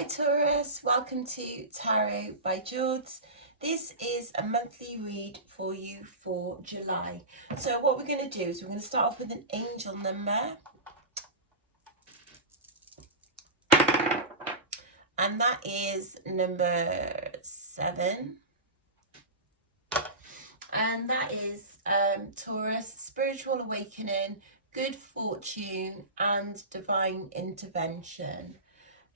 Hi Taurus, welcome to Tarot by George. This is a monthly read for you for July. So what we're going to do is we're going to start off with an angel number. And that is number 7. And that is Taurus, spiritual awakening, good fortune and divine intervention.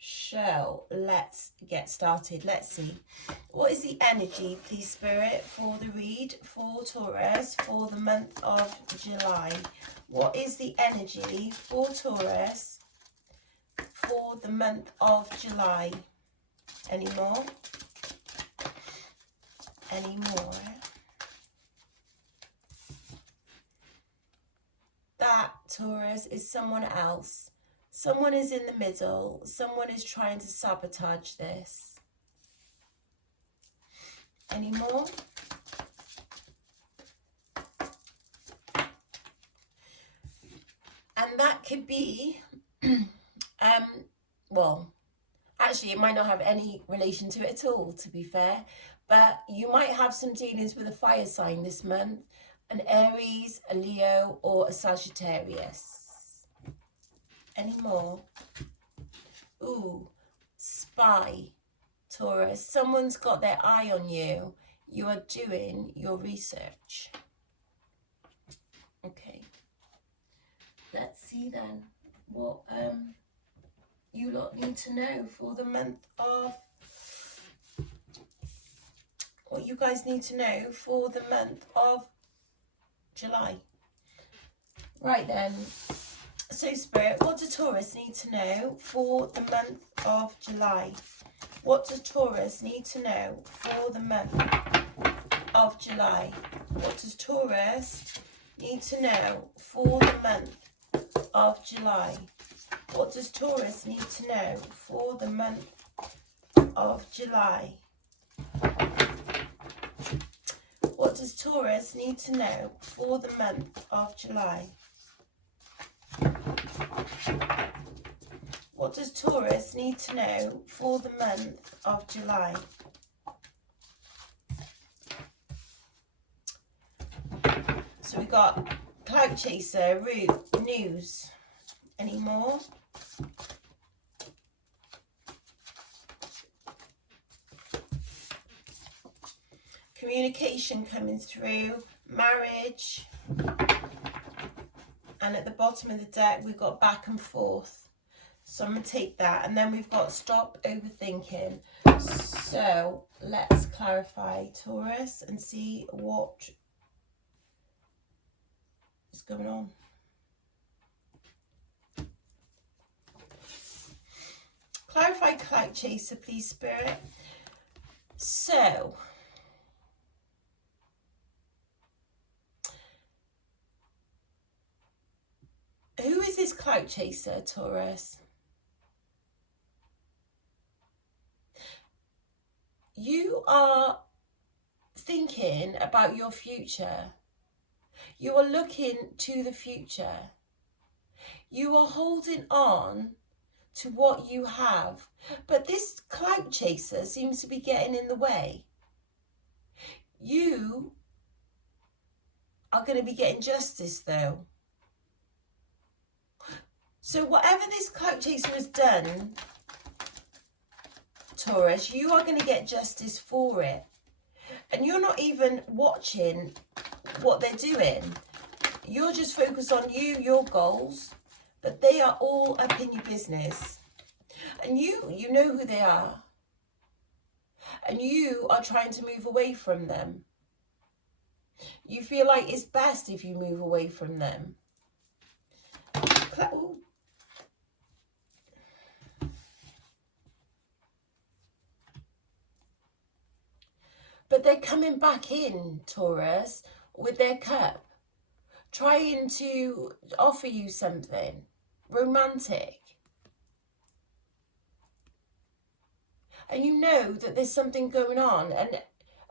So let's get started. Let's see. What is the energy, please, Spirit, for the read for Taurus for the month of July? What is the energy for Taurus for the month of July? Any more? Any more? That, Taurus, is someone else. Someone is in the middle. Someone is trying to sabotage this. Any more? And that could be, well, actually it might not have any relation to it at all, to be fair. But you might have some dealings with a fire sign this month. An Aries, a Leo, or a Sagittarius. Any more? Ooh, spy, Taurus. Someone's got their eye on you. You are doing your research. Okay. Let's see then what you lot need to know for the month of... What you guys need to know for the month of July. Right then. So Spirit, what does Taurus need to know for the month of July? What does Taurus need to know for the month of July? What does Taurus need to know for the month of July? What does Taurus need to know for the month of July? What does Taurus need to know for the month of July? What does Taurus need to know for the month of July? So we got Cloud Chaser, Root, News. Any more? Communication coming through, marriage. And at the bottom of the deck, we've got back and forth. So I'm going to take that. And then we've got stop overthinking. So let's clarify Taurus and see what is going on. Clarify Cloud Chaser, please, Spirit. So... who is this Cloud Chaser, Taurus? You are thinking about your future. You are looking to the future. You are holding on to what you have. But this Cloud Chaser seems to be getting in the way. You are going to be getting justice, though. So whatever this Cloud Chaser has done, Taurus, you are going to get justice for it. And you're not even watching what they're doing. You're just focused on you, your goals, but they are all up in your business. And you know who they are. And you are trying to move away from them. You feel like it's best if you move away from them. Ooh. But they're coming back in, Taurus, with their cup, trying to offer you something romantic. And you know that there's something going on. And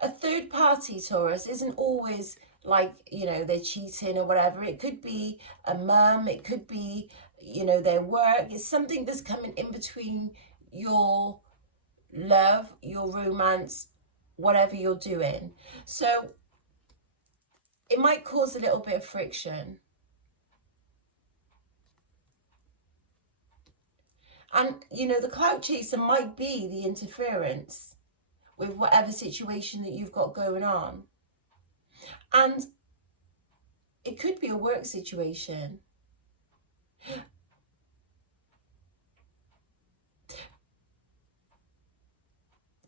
a third party, Taurus, isn't always like, you know, they're cheating or whatever. It could be a mum, it could be, you know, their work. It's something that's coming in between your love, your romance, whatever you're doing. So it might cause a little bit of friction. And, you know, the clout chaser might be the interference with whatever situation that you've got going on. And it could be a work situation.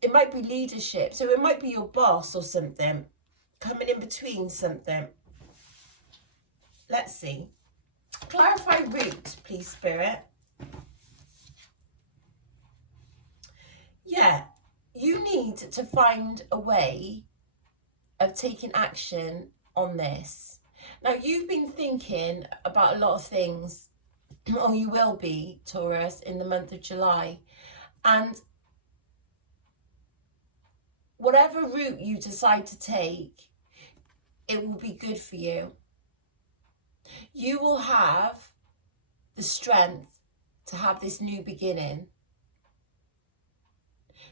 It might be leadership. So it might be your boss or something coming in between something. Let's see. Clarify route, please, Spirit. Yeah, you need to find a way of taking action on this. Now, you've been thinking about a lot of things, or you will be, Taurus, in the month of July. And whatever route you decide to take, it will be good for you. You will have the strength to have this new beginning,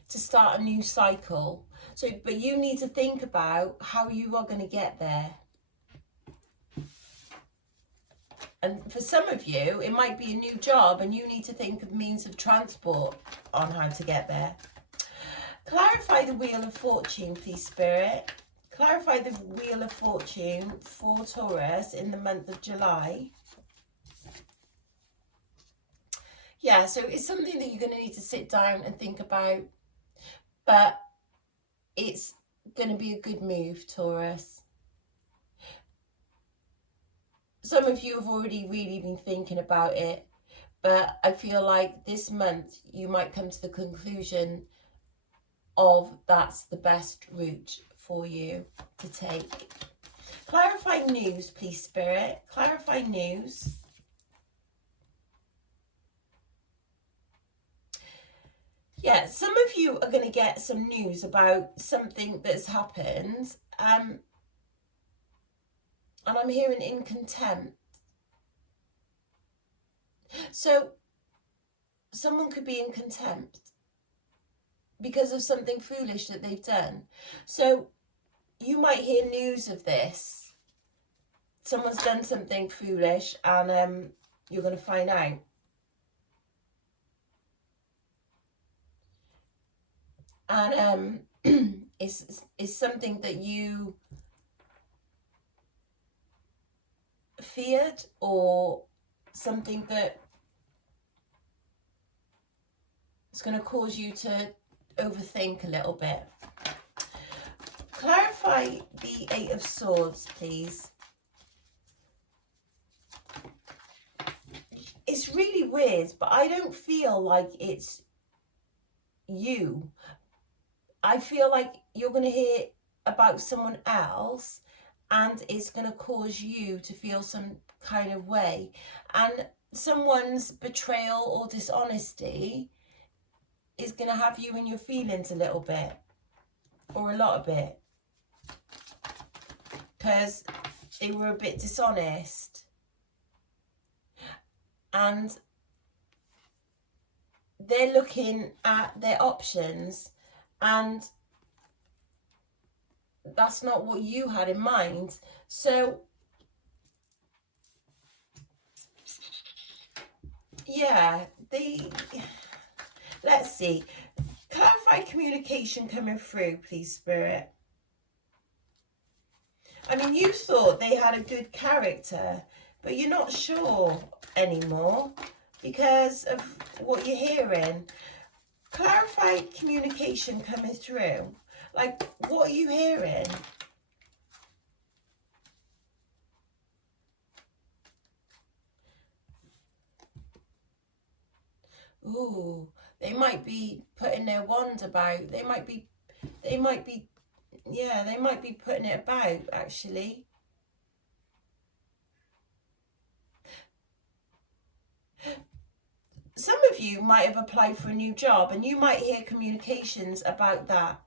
to start a new cycle. So, but you need to think about how you are going to get there. And for some of you, it might be a new job and you need to think of means of transport on how to get there. Clarify the Wheel of Fortune, please, Spirit. Clarify the Wheel of Fortune for Taurus in the month of July. Yeah, so it's something that you're going to need to sit down and think about. But it's going to be a good move, Taurus. Some of you have already really been thinking about it. But I feel like this month you might come to the conclusion of that's the best route for you to take. Clarify news, please, Spirit. Clarify news. Yeah, some of you are going to get some news about something that's happened. And I'm hearing in contempt. So someone could be in contempt because of something foolish that they've done. So you might hear news of this. Someone's done something foolish and you're going to find out. And it's something that you feared, or something that is going to cause you to overthink a little bit. Clarify the Eight of Swords, please. It's really weird, but I don't feel like it's you. I feel like you're going to hear about someone else and it's going to cause you to feel some kind of way. And someone's betrayal or dishonesty is going to have you in your feelings a little bit, or a lot of it, because they were a bit dishonest. And they're looking at their options, and that's not what you had in mind. So yeah, let's see. Clarify communication coming through, please, Spirit. I mean, you thought they had a good character, but you're not sure anymore because of what you're hearing. Clarify communication coming through. Like, what are you hearing? Ooh, they might be putting their wand about. They might be putting it about, actually. Some of you might have applied for a new job and you might hear communications about that.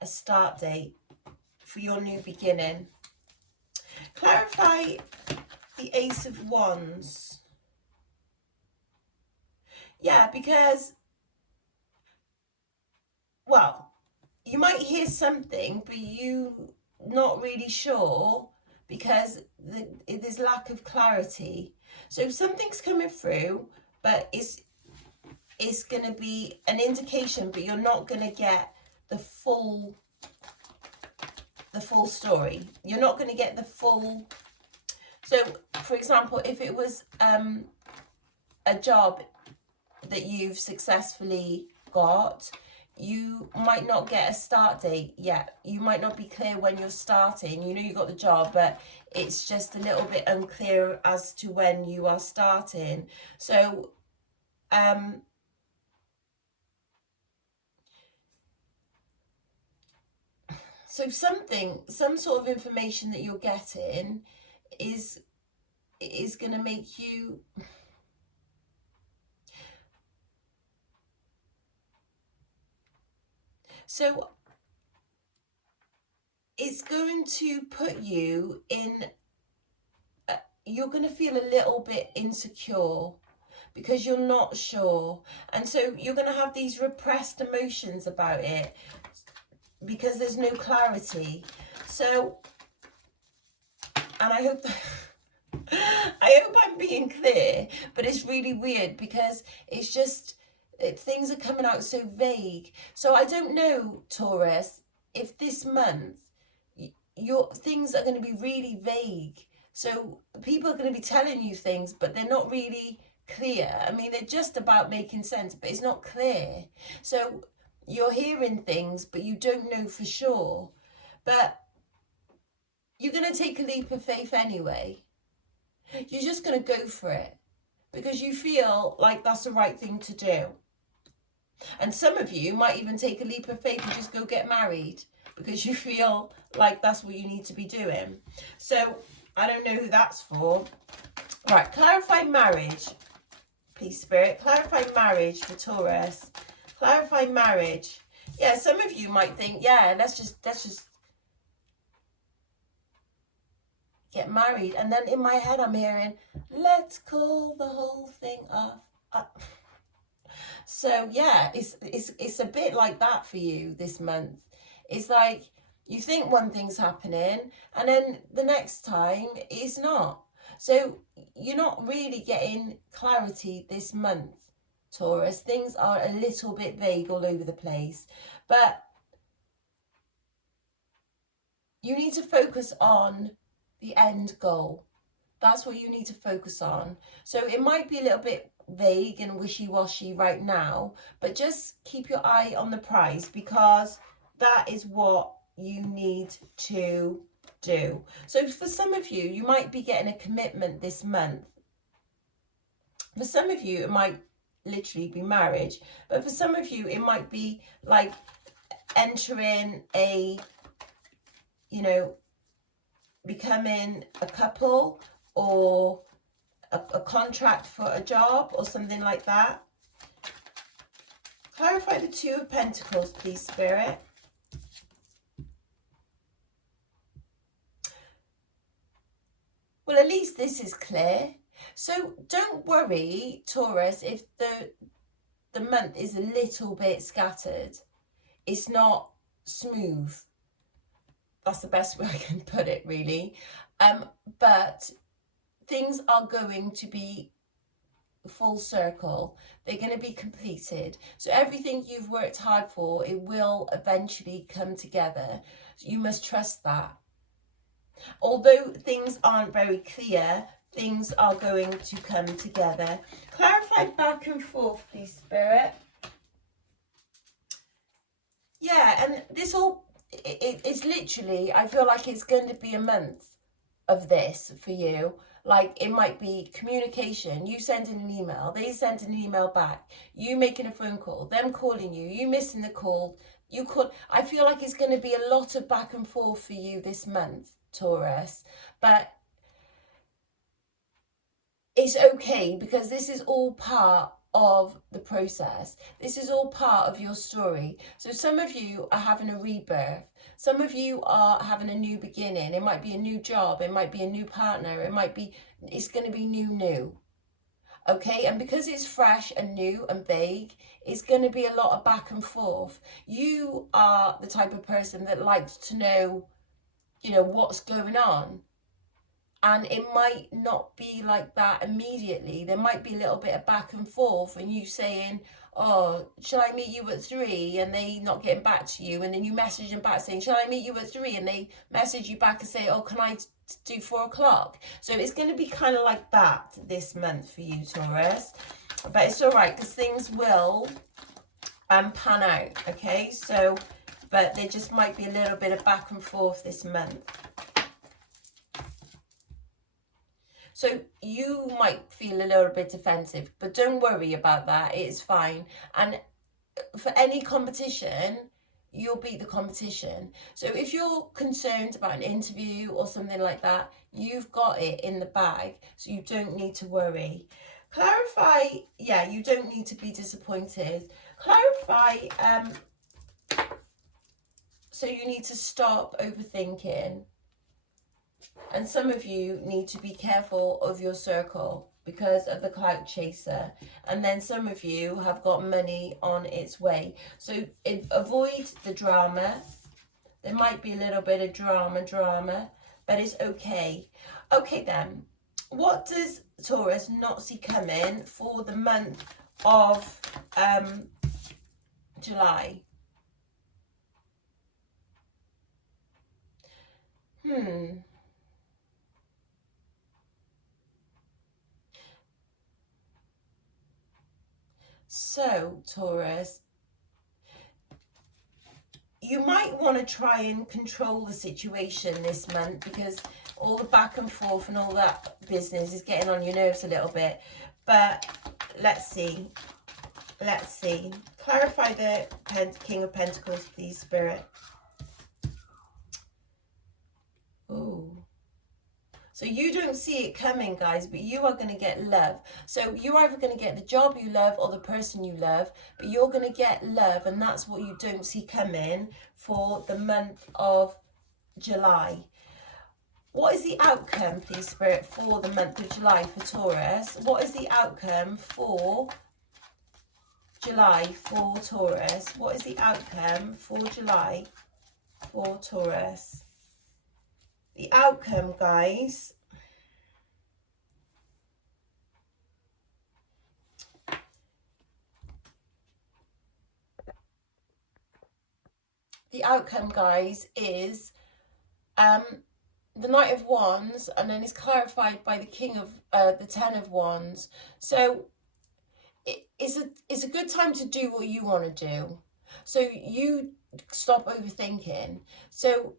A start date for your new beginning. Clarify the Ace of Wands. Yeah, because well, you might hear something, but you not really sure because there's lack of clarity. So something's coming through, but it's going to be an indication, but you're not going to get the full story. You're not going to get the full. So, for example, if it was a job that you've successfully got, you might not get a start date yet. You might not be clear when you're starting. You know you got the job, but it's just a little bit unclear as to when you are starting. So so some sort of information that you're getting is going to make you so it's going to put you in you're going to feel a little bit insecure because you're not sure, and so you're going to have these repressed emotions about it because there's no clarity. So, and I hope I'm being clear, but it's really weird because it's just things are coming out so vague. So I don't know, Taurus, if this month your things are going to be really vague. So people are going to be telling you things, but they're not really clear. I mean, they're just about making sense, but it's not clear. So you're hearing things, but you don't know for sure. But you're going to take a leap of faith anyway. You're just going to go for it because you feel like that's the right thing to do. And some of you might even take a leap of faith and just go get married because you feel like that's what you need to be doing. So I don't know who that's for. Right, clarify marriage, please, Spirit. Clarify marriage for Taurus. Clarify marriage. Yeah, some of you might think, yeah, let's just get married. And then in my head I'm hearing, let's call the whole thing off. So yeah, it's a bit like that for you this month. It's like you think one thing's happening and then the next time it's not. So you're not really getting clarity this month, Taurus. Things are a little bit vague all over the place, but you need to focus on the end goal. That's what you need to focus on. So it might be a little bit vague and wishy-washy right now, but just keep your eye on the prize because that is what you need to do. So for some of you, you might be getting a commitment this month. For some of you, it might literally be marriage, but for some of you, it might be like entering a, you know, becoming a couple or a contract for a job or something like that. Clarify the Two of Pentacles, please, Spirit. Well, at least this is clear. So don't worry, Taurus, if the month is a little bit scattered. It's not smooth. That's the best way I can put it, really. But things are going to be full circle. They're going to be completed. So everything you've worked hard for, it will eventually come together. You must trust that. Although things aren't very clear, things are going to come together. Clarify back and forth, please, Spirit. Yeah, and this all, it's literally, I feel like it's going to be a month of this for you. Like it might be communication, you sending an email, they sending an email back, you making a phone call, them calling you, you missing the call, you call. I feel like it's going to be a lot of back and forth for you this month, Taurus, but it's okay because this is all part of the process. This is all part of your story. So some of you are having a rebirth. Some of you are having a new beginning. It might be a new job. It might be a new partner. It's going to be new. Okay, and because it's fresh and new and vague, it's going to be a lot of back and forth. You are the type of person that likes to know, you know, what's going on. And it might not be like that immediately. There might be a little bit of back and forth, and you saying, oh, shall I meet you at 3? And they not getting back to you. And then you message them back saying, shall I meet you at 3? And they message you back and say, oh, can I do 4 o'clock? So it's going to be kind of like that this month for you, Taurus. But it's all right, because things will pan out, okay? So, but there just might be a little bit of back and forth this month. So you might feel a little bit defensive, but don't worry about that. It's fine. And for any competition, you'll beat the competition. So if you're concerned about an interview or something like that, you've got it in the bag. So you don't need to worry. Clarify, yeah, you don't need to be disappointed. Clarify, so you need to stop overthinking. And some of you need to be careful of your circle because of the clout chaser. And then some of you have got money on its way. So avoid the drama. There might be a little bit of drama, but it's okay. Okay then, what does Taurus not see coming for the month of July? So, Taurus, you might want to try and control the situation this month because all the back and forth and all that business is getting on your nerves a little bit. But let's see. Let's see. Clarify the King of Pentacles, please, Spirit. Ooh. So you don't see it coming, guys, but you are going to get love. So you're either going to get the job you love or the person you love, but you're going to get love, and that's what you don't see coming for the month of July. What is the outcome, please, Spirit, for the month of July for Taurus? What is the outcome for July for Taurus? What is the outcome for July for Taurus? The outcome, guys, is the Knight of Wands, and then it's clarified by the King of the Ten of Wands. So it's a good time to do what you want to do. So you stop overthinking. So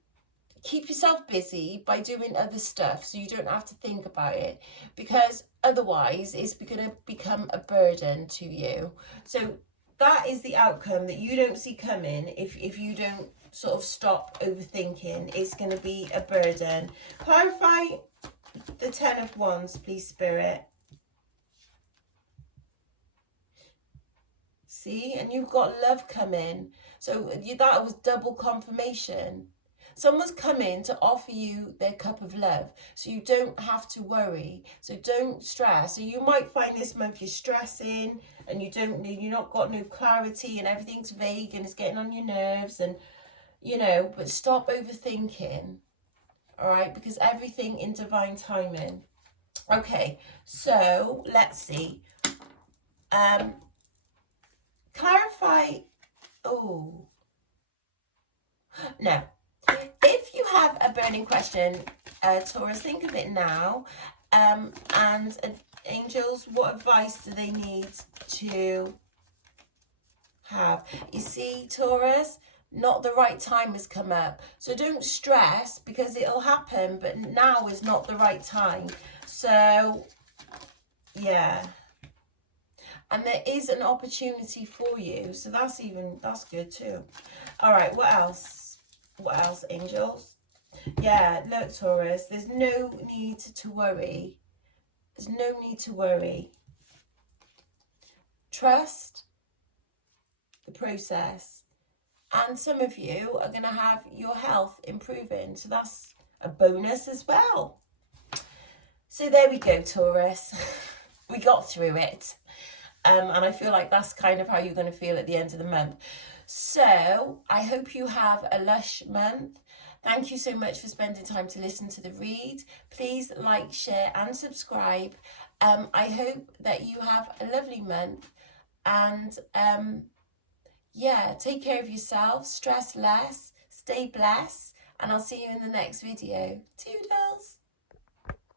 keep yourself busy by doing other stuff so you don't have to think about it, because otherwise it's going to become a burden to you. So that is the outcome that you don't see coming if you don't sort of stop overthinking. It's going to be a burden. Clarify the Ten of Wands, please, Spirit. See, and you've got love coming. So that was double confirmation. Someone's coming to offer you their cup of love, so you don't have to worry. So don't stress. So you might find this month you're stressing and you're not got no clarity and everything's vague and it's getting on your nerves, and you know, but stop overthinking. All right, because everything in divine timing. Okay, so let's see. Clarify. Oh, no. If you have a burning question, Taurus, think of it now. And angels, what advice do they need to have? You see, Taurus, not the right time has come up. So don't stress because it'll happen, but now is not the right time. So, yeah. And there is an opportunity for you. So that's good too. All right, what else? What else, angels? Yeah, look, Taurus, there's no need to worry. There's no need to worry. Trust the process. And some of you are going to have your health improving. So that's a bonus as well. So there we go, Taurus. we got through it. And I feel like that's kind of how you're going to feel at the end of the month. So I hope you have a lush month. Thank you so much for spending time to listen to the read. Please like, share and subscribe. I hope that you have a lovely month. And yeah, take care of yourself, stress less, stay blessed. And I'll see you in the next video. Toodles!